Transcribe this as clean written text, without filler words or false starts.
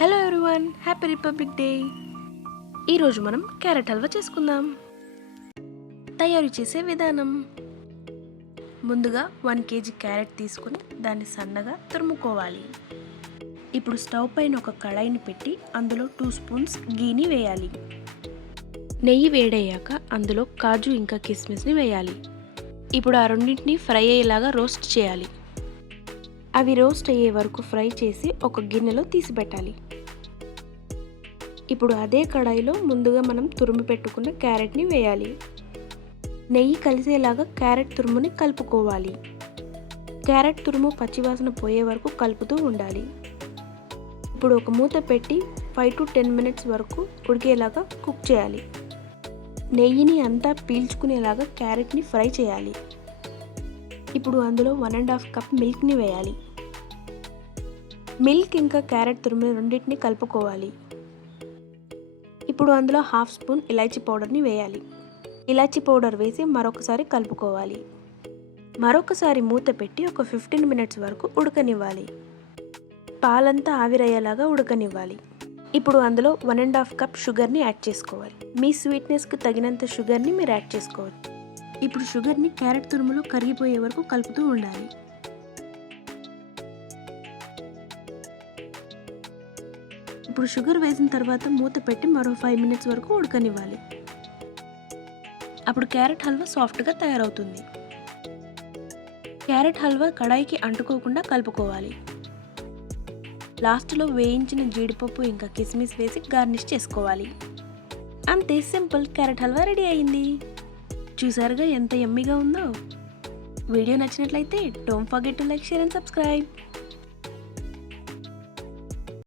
Hello everyone, happy republic day. ఈరోజు మనం carrot halwa చేసుకుందాం. తయారు చేసే విధానం: ముందుగా 1 కేజీ క్యారెట్ తీసుకుని దాన్ని సన్నగా తురుముకోవాలి. ఇప్పుడు స్టవ్ పైన ఒక కడాయిని పెట్టి అందులో 2 స్పూన్స్ గీని వేయాలి. నెయ్యి వేడయ్యాక అందులో కాజు ఇంకా కిస్మిస్ని వేయాలి. ఇప్పుడు ఆ రెండింటిని ఫ్రై అయ్యేలాగా రోస్ట్ చేయాలి. అవి రోస్ట్ అయ్యే వరకు ఫ్రై చేసి ఒక గిన్నెలో తీసి పెట్టాలి. ఇప్పుడు అదే కడాయిలో ముందుగా మనం తురుము పెట్టుకున్న క్యారెట్ని వేయాలి. నెయ్యి కలిసేలాగా క్యారెట్ తురుముని కలుపుకోవాలి. క్యారెట్ తురుము పచ్చివాసన పోయే వరకు కలుపుతూ ఉండాలి. ఇప్పుడు ఒక మూత పెట్టి 5 to 10 minutes వరకు ఉడికేలాగా కుక్ చేయాలి. నెయ్యిని అంతా పీల్చుకునేలాగా క్యారెట్ని ఫ్రై చేయాలి. ఇప్పుడు అందులో 1.5 కప్ మిల్క్ని వేయాలి. మిల్క్ ఇంకా క్యారెట్ తురుము రెండింటిని కలుపుకోవాలి. ఇప్పుడు అందులో 1/2 స్పూన్ ఇలాచీ పౌడర్ని వేయాలి. ఇలాచీ పౌడర్ వేసి మరొకసారి కలుపుకోవాలి. మరొకసారి మూత పెట్టి ఒక 15 minutes వరకు ఉడకనివ్వాలి. పాలంతా ఆవిరయ్యేలాగా ఉడకనివ్వాలి. ఇప్పుడు అందులో 1.5 కప్ షుగర్ని యాడ్ చేసుకోవాలి. మీ స్వీట్నెస్కి తగినంత షుగర్ని మీరు యాడ్ చేసుకోవచ్చు. ఇప్పుడు షుగర్ని క్యారెట్ తురుములో కరిగిపోయే వరకు కలుపుతూ ఉండాలి. ఇప్పుడు షుగర్ వేసిన తర్వాత మూత పెట్టి మరో 5 minutes వరకు ఉడకనివ్వాలి. అప్పుడు క్యారెట్ హల్వా సాఫ్ట్గా తయారవుతుంది. క్యారెట్ హల్వా కడాయికి అంటుకోకుండా కలుపుకోవాలి. లాస్ట్లో వేయించిన జీడిపప్పు ఇంకా కిస్మిస్ వేసి గార్నిష్ చేసుకోవాలి. అంతే, సింపుల్ క్యారెట్ హల్వా రెడీ అయింది. చూసారుగా ఎంత యమ్మీగా ఉందో. వీడియో నచ్చినట్లయితే don't forget to like, share and subscribe.